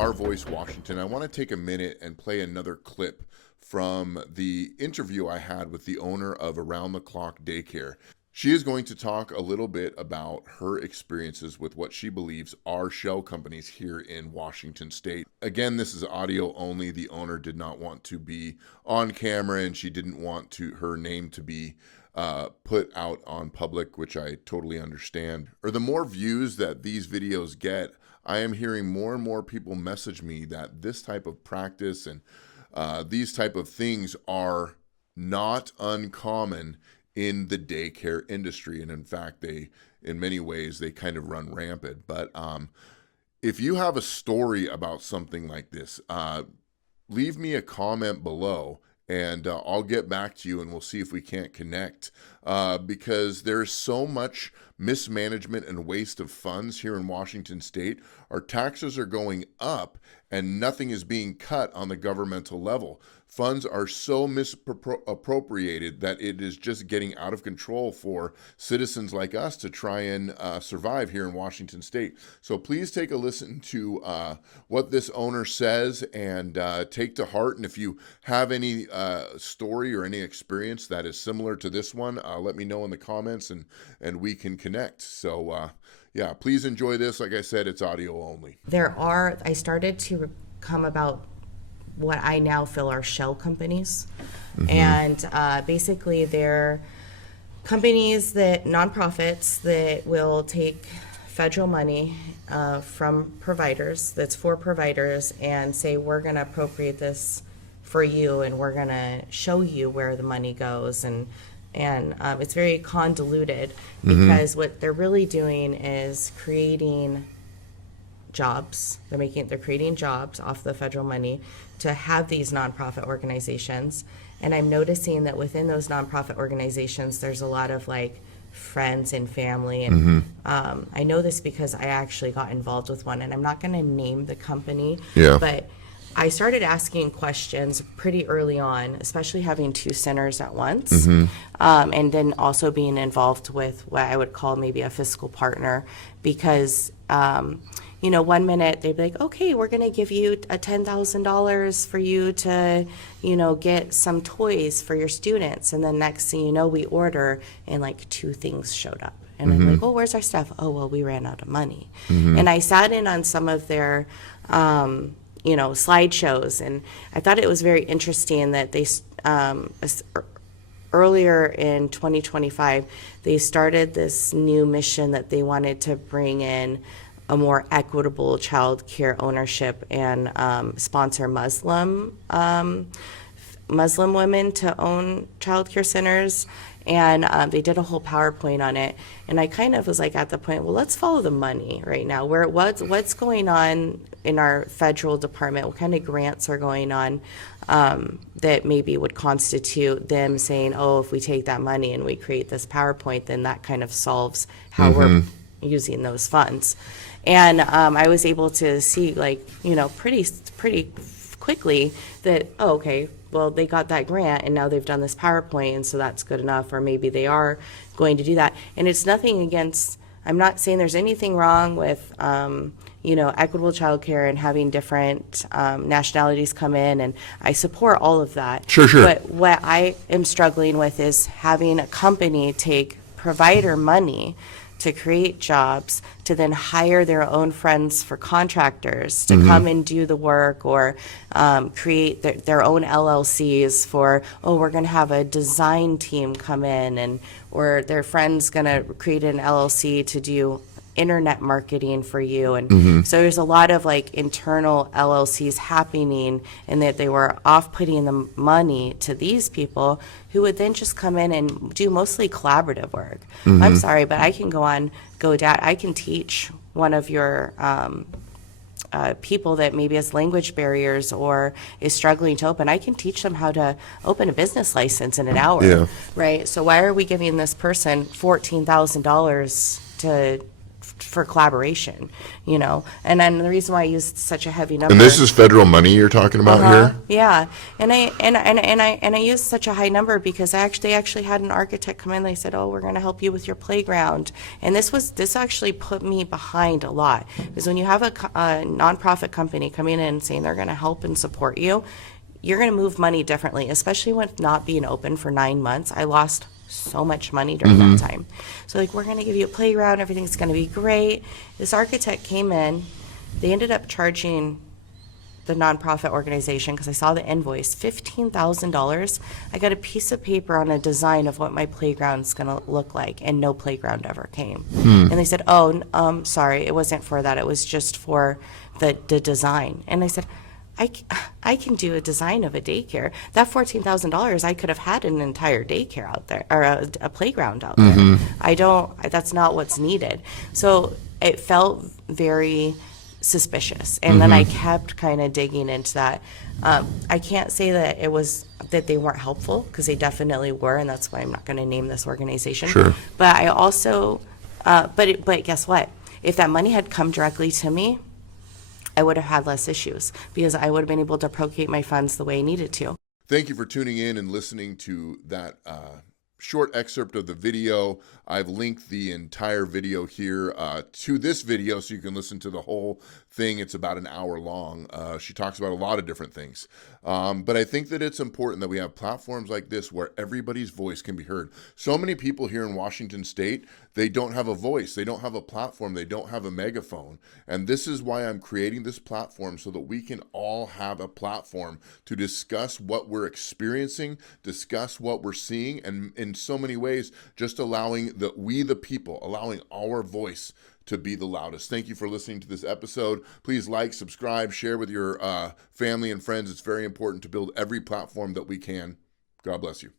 Our Voice Washington, I want to take a minute and play another clip from the interview I had with the owner of Around the Clock Daycare. She is going to talk a little bit about her experiences with what she believes are shell companies here in Washington State. Again, this is audio only. The owner did not want to be on camera, and she didn't want her name to be put out on public, which I totally understand. Or the more views that these videos get, I am hearing more and more people message me that this type of practice and these type of things are not uncommon in the daycare industry. And in fact, in many ways, they kind of run rampant. But if you have a story about something like this, leave me a comment below, and I'll get back to you and we'll see if we can't connect, because there's so much mismanagement and waste of funds here in Washington State. Our taxes are going up and nothing is being cut on the governmental level. Funds are so misappropriated that it is just getting out of control for citizens like us to try and survive here in Washington State. So please take a listen to what this owner says and take to heart. And if you have any story or any experience that is similar to this one, let me know in the comments and we can connect. So yeah, please enjoy this. Like I said, it's audio only. I started to come about what I now feel are shell companies. Mm-hmm. And basically they're companies nonprofits that will take federal money from providers, that's for providers, and say, we're going to appropriate this for you and we're going to show you where the money goes. And it's very convoluted, because what they're really doing is creating jobs. They're creating jobs off the federal money to have these nonprofit organizations. And I'm noticing that within those nonprofit organizations, there's a lot of like friends and family. And I know this because I actually got involved with one, and I'm not going to name the company, but I started asking questions pretty early on, especially having two centers at once, and then also being involved with what I would call maybe a fiscal partner, because one minute they'd be like, okay, we're going to give you a $10,000 for you to, get some toys for your students. And then next thing you know, we order and like 2 things showed up. And I'm like, oh, where's our stuff? Oh, well, we ran out of money. And I sat in on some of their, slideshows, and I thought it was very interesting that they, earlier in 2025, they started this new mission that they wanted to bring in a more equitable child care ownership and sponsor Muslim women to own child care centers. And they did a whole PowerPoint on it. And I kind of was like at the point, well, let's follow the money right now. What's going on in our federal department? What kind of grants are going on that maybe would constitute them saying, oh, if we take that money and we create this PowerPoint, then that kind of solves how we're using those funds. And I was able to see, pretty quickly that, oh, okay, well, they got that grant and now they've done this PowerPoint, and so that's good enough, or maybe they are going to do that. And it's nothing against, I'm not saying there's anything wrong with, equitable childcare and having different nationalities come in, and I support all of that. Sure. But what I am struggling with is having a company take provider money to create jobs, to then hire their own friends for contractors to come and do the work, or create their own LLCs for, we're going to have a design team come in, or their friend's going to create an LLC to do internet marketing for you. And so there's a lot of like internal LLCs happening, and that they were off putting the money to these people who would then just come in and do mostly collaborative work. I'm sorry, but I can go on GoDaddy. I can teach one of your people that maybe has language barriers or is struggling to open. I can teach them how to open a business license in an hour, right? So why are we giving this person $14,000 for collaboration, And then the reason why I used such a heavy number. And this is federal money you're talking about here? Yeah, and I used such a high number because they actually had an architect come in. They said, "Oh, we're going to help you with your playground," and this actually put me behind a lot, because when you have a nonprofit company coming in and saying they're going to help and support you, you're going to move money differently, especially with not being open for 9 months. I lost so much money during that time. So like, we're going to give you a playground, everything's going to be great. This architect came in, they ended up charging the nonprofit organization, because I saw the invoice, $15,000. I got a piece of paper on a design of what my playground's going to look like, and no playground ever came. And they said, "Oh, sorry, it wasn't for that. It was just for the design." And I said, I can do a design of a daycare. That $14,000, I could have had an entire daycare out there, or a playground out there. That's not what's needed. So it felt very suspicious. And then I kept kind of digging into that. I can't say that they weren't helpful, because they definitely were, and that's why I'm not going to name this organization. Sure. But I also, but guess what? If that money had come directly to me, I would have had less issues, because I would have been able to procreate my funds the way I needed to. Thank you for tuning in and listening to that short excerpt of the video. I've linked the entire video here to this video, so you can listen to the whole thing. It's about an hour long. She talks about a lot of different things. But I think that it's important that we have platforms like this where everybody's voice can be heard. So many people here in Washington State, they don't have a voice. They don't have a platform. They don't have a megaphone. And this is why I'm creating this platform, so that we can all have a platform to discuss what we're experiencing, discuss what we're seeing, and in so many ways, just allowing the people, allowing our voice to be the loudest. Thank you for listening to this episode. Please like, subscribe, share with your family and friends. It's very important to build every platform that we can. God bless you.